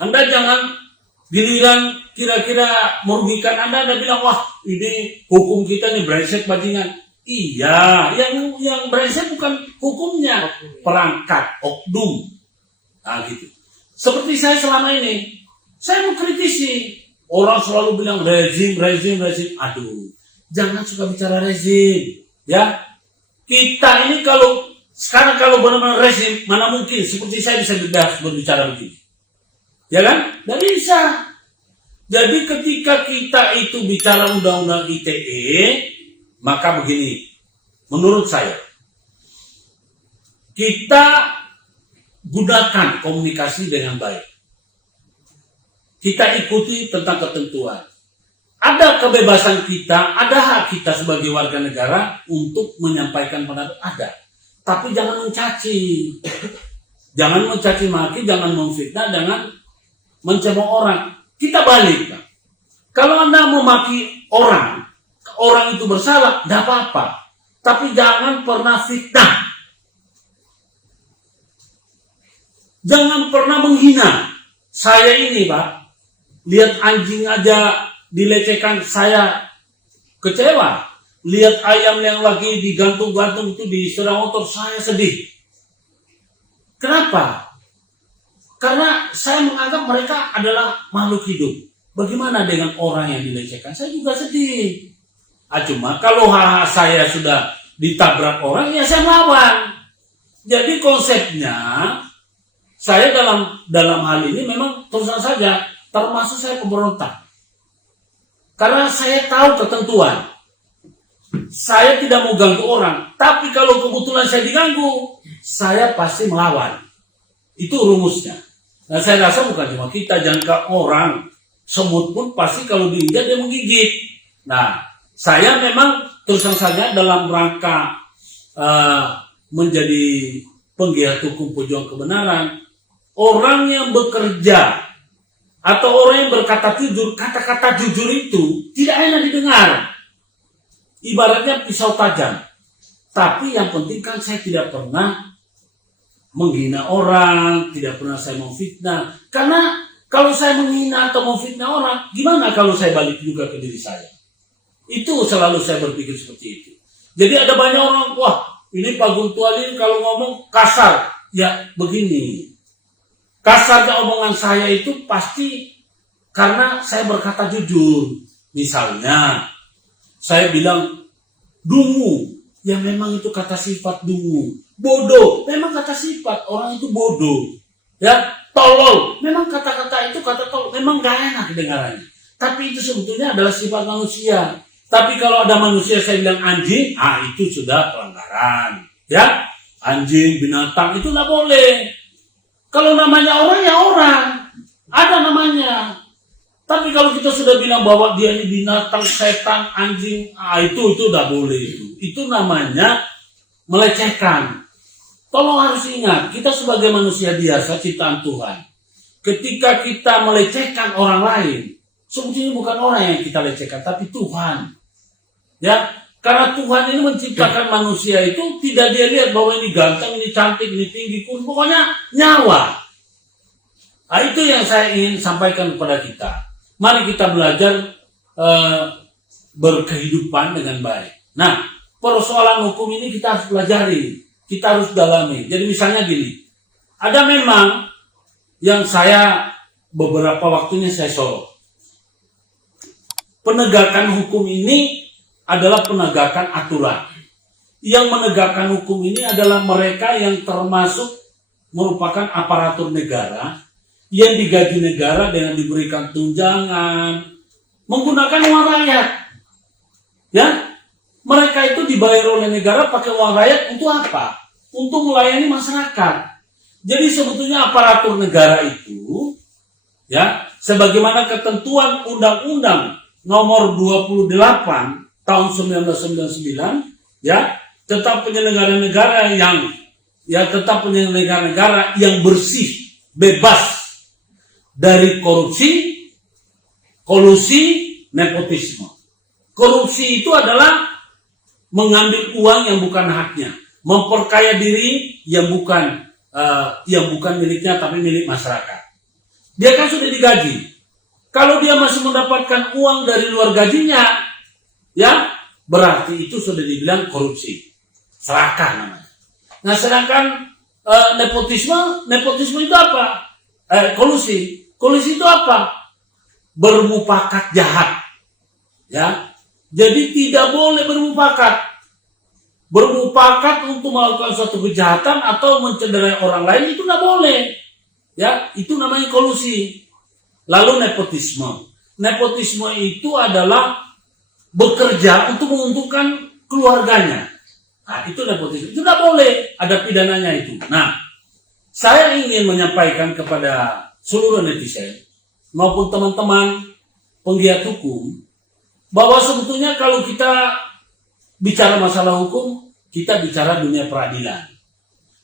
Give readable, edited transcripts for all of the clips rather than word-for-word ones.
Anda jangan giliran kira-kira merugikan Anda bilang, wah ini hukum kita nih brengsek bajingan. Iya, yang brengsek bukan hukumnya, perangkat, oknum. Nah gitu. Seperti saya selama ini, saya mengkritisi. Orang selalu bilang rezim. Aduh, jangan suka bicara rezim. Ya, kita ini sekarang kalau benar-benar rezim, mana mungkin seperti saya bisa berbicara begini. Ya kan? Tidak bisa. Jadi ketika kita itu bicara undang-undang ITE, maka begini, menurut saya, kita gunakan komunikasi dengan baik. Kita ikuti tentang ketentuan. Ada kebebasan kita, ada hak kita sebagai warga negara untuk menyampaikan pendapat, ada. Tapi jangan mencaci. Jangan mencaci maki, jangan memfitnah, jangan mencemooh orang. Kita balik, Pak. Kalau Anda memaki orang itu bersalah, tidak apa-apa. Tapi jangan pernah fitnah. Jangan pernah menghina. Saya ini, Pak, lihat anjing aja dilecehkan, saya kecewa. Lihat ayam yang lagi digantung-gantung itu di sepeda motor, saya sedih. Kenapa? Karena saya menganggap mereka adalah makhluk hidup. Bagaimana dengan orang yang dilecehkan? Saya juga sedih. Cuma kalau saya sudah ditabrak orang, ya saya melawan. Jadi konsepnya, saya dalam hal ini memang terus saja, termasuk saya pemberontak. Karena saya tahu ketentuan. Saya tidak mau ganggu orang. Tapi kalau kebetulan saya diganggu, saya pasti melawan. Itu rumusnya. Nah, saya rasa bukan cuma kita, jangka orang. Semut pun pasti kalau diinjak dia menggigit. Nah, saya memang terus saja dalam rangka menjadi penggiat hukum pejuang kebenaran. Orang yang bekerja atau orang yang berkata jujur, kata-kata jujur itu tidak enak didengar. Ibaratnya pisau tajam. Tapi yang penting kan saya tidak pernah menghina orang, tidak pernah saya memfitnah. Karena kalau saya menghina atau memfitnah orang, gimana kalau saya balik juga ke diri saya? Itu selalu saya berpikir seperti itu. Jadi ada banyak orang, wah ini Pak Guntualin kalau ngomong kasar. Ya begini, kasarnya omongan saya itu pasti karena saya berkata jujur. Misalnya, saya bilang dungu, ya memang itu kata sifat dungu. Bodoh, memang kata sifat, orang itu bodoh. Ya, tolol, memang kata-kata itu kata tolol, memang gak enak kedengarannya. Tapi itu sebetulnya adalah sifat manusia. Tapi kalau ada manusia saya bilang anjing, itu sudah pelanggaran. Ya, anjing, binatang itu gak boleh. Kalau namanya orang ya orang, ada namanya. Tapi kalau kita sudah bilang bahwa dia ini binatang, setan, anjing, itu udah boleh itu. Itu namanya melecehkan. Tolong harus ingat, kita sebagai manusia biasa ciptaan Tuhan. Ketika kita melecehkan orang lain, sebetulnya bukan orang yang kita lecehkan, tapi Tuhan. Ya, karena Tuhan ini menciptakan manusia itu tidak dia lihat bahwa ini ganteng, ini cantik, ini tinggi, pokoknya nyawa. Nah, itu yang saya ingin sampaikan kepada kita. Mari kita belajar berkehidupan dengan baik. Nah, persoalan hukum ini kita harus pelajari, kita harus dalami. Jadi misalnya gini, ada memang yang saya beberapa waktunya saya sorot. Penegakan hukum ini adalah penegakan aturan. Yang menegakkan hukum ini adalah mereka yang termasuk merupakan aparatur negara, yang digaji negara dengan diberikan tunjangan, menggunakan uang rakyat. Ya, mereka itu dibayar oleh negara pakai uang rakyat untuk apa? Untuk melayani masyarakat. Jadi sebetulnya aparatur negara itu, ya, sebagaimana ketentuan Undang-Undang Nomor 28 Tahun 1999, ya, tentang penyelenggara negara yang bersih, bebas dari korupsi, kolusi, nepotisme. Korupsi itu adalah mengambil uang yang bukan haknya, memperkaya diri yang bukan miliknya tapi milik masyarakat. Dia kan sudah digaji. Kalau dia masih mendapatkan uang dari luar gajinya, ya berarti itu sudah dibilang korupsi, serakah namanya. Nah sedangkan nepotisme itu apa? Kolusi itu apa? Bermufakat jahat, ya. Jadi tidak boleh bermufakat untuk melakukan suatu kejahatan atau mencederai orang lain, itu tidak boleh, ya. Itu namanya kolusi. Lalu nepotisme itu adalah bekerja untuk menguntungkan keluarganya. Nah, itu nepotisme. Itu tidak boleh, ada pidananya itu. Nah, saya ingin menyampaikan kepada seluruh netizen maupun teman-teman penggiat hukum bahwa sebetulnya kalau kita bicara masalah hukum, kita bicara dunia peradilan.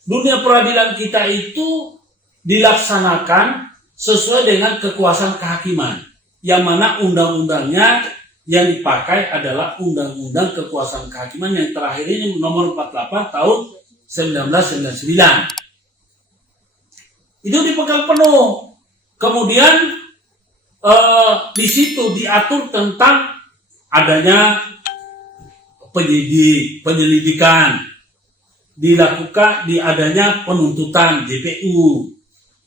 Dunia peradilan kita itu dilaksanakan sesuai dengan kekuasaan kehakiman, yang mana undang-undangnya yang dipakai adalah Undang-Undang Kekuasaan Kehakiman yang terakhir ini nomor 48 tahun 1999. Itu dipegang penuh. Kemudian di situ diatur tentang adanya penyelidikan, dilakukan di adanya penuntutan JPU.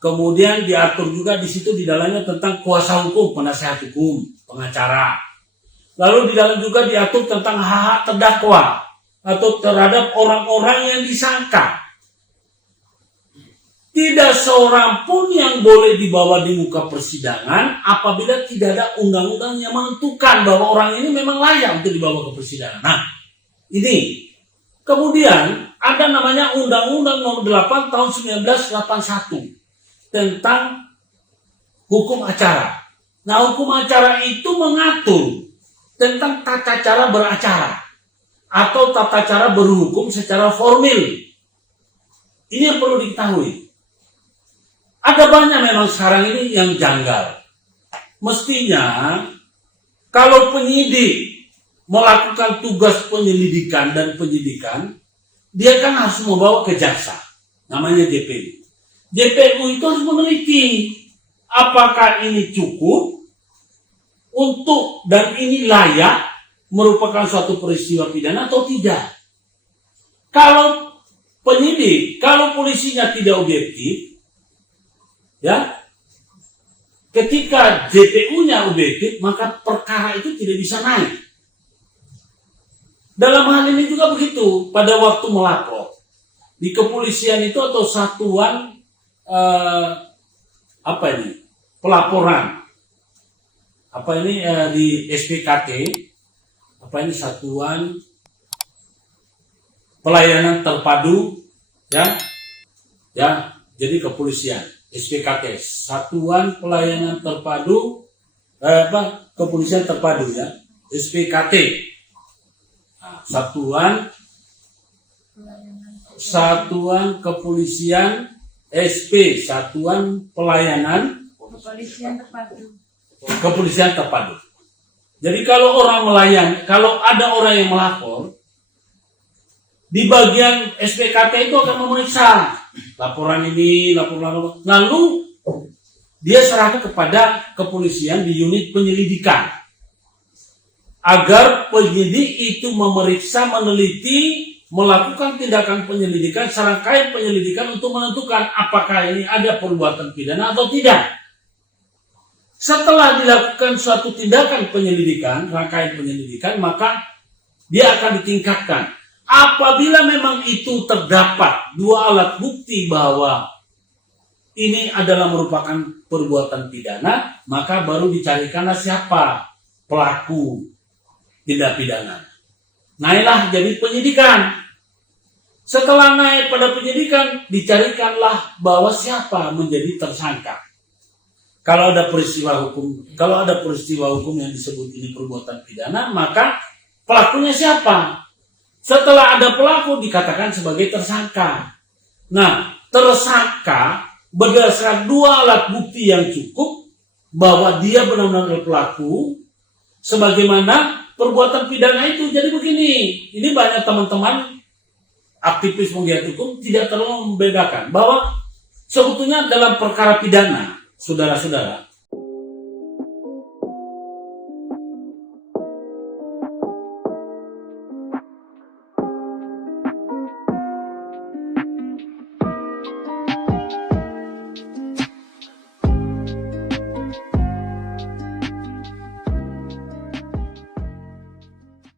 Kemudian diatur juga di situ di dalamnya tentang kuasa hukum, penasihat hukum, pengacara. Lalu di dalam juga diatur tentang hak-hak terdakwa atau terhadap orang-orang yang disangka. Tidak seorang pun yang boleh dibawa di muka persidangan apabila tidak ada undang-undang yang menentukan bahwa orang ini memang layak untuk dibawa ke persidangan. Nah, ini. Kemudian ada namanya Undang-Undang Nomor 8 Tahun 1981 tentang hukum acara. Nah, hukum acara itu mengatur tentang tata cara beracara atau tata cara berhukum secara formil. Ini yang perlu diketahui. Ada banyak memang sekarang ini yang janggal. Mestinya kalau penyidik melakukan tugas penyelidikan dan penyidikan, dia kan harus membawa ke jaksa, namanya JPU. JPU itu harus meneliti apakah ini cukup untuk dan ini layak merupakan suatu peristiwa pidana atau tidak. Kalau penyidik, kalau polisinya tidak objektif, ya, ketika JPU-nya objektif, maka perkara itu tidak bisa naik. Dalam hal ini juga begitu. Pada waktu melapor di kepolisian itu atau satuan pelaporan di SPKT, satuan pelayanan terpadu, ya, jadi kepolisian. SPKT, Satuan Pelayanan Terpadu, Kepolisian Terpadu, ya, SPKT, Satuan Kepolisian SP, Satuan Pelayanan Kepolisian Terpadu. Jadi kalau ada orang yang melapor, di bagian SPKT itu akan memeriksa laporan ini, lalu dia serahkan kepada kepolisian di unit penyelidikan agar penyidik itu memeriksa, meneliti, melakukan tindakan penyelidikan, serangkaian penyelidikan untuk menentukan apakah ini ada perbuatan pidana atau tidak. Setelah dilakukan suatu tindakan penyelidikan, rangkaian penyelidikan, maka dia akan ditingkatkan. Apabila memang itu terdapat dua alat bukti bahwa ini adalah merupakan perbuatan pidana, maka baru dicarikanlah siapa pelaku tindak pidana. Naiklah jadi penyidikan. Setelah naik pada penyidikan, dicarikanlah bahwa siapa menjadi tersangka. Kalau ada peristiwa hukum yang disebut ini perbuatan pidana, maka pelakunya siapa? Setelah ada pelaku dikatakan sebagai tersangka. Nah, tersangka berdasarkan dua alat bukti yang cukup bahwa dia benar-benar pelaku, sebagaimana perbuatan pidana itu. Jadi begini, ini banyak teman-teman aktivis penggiat hukum tidak terlalu membedakan bahwa sebetulnya dalam perkara pidana saudara-saudara,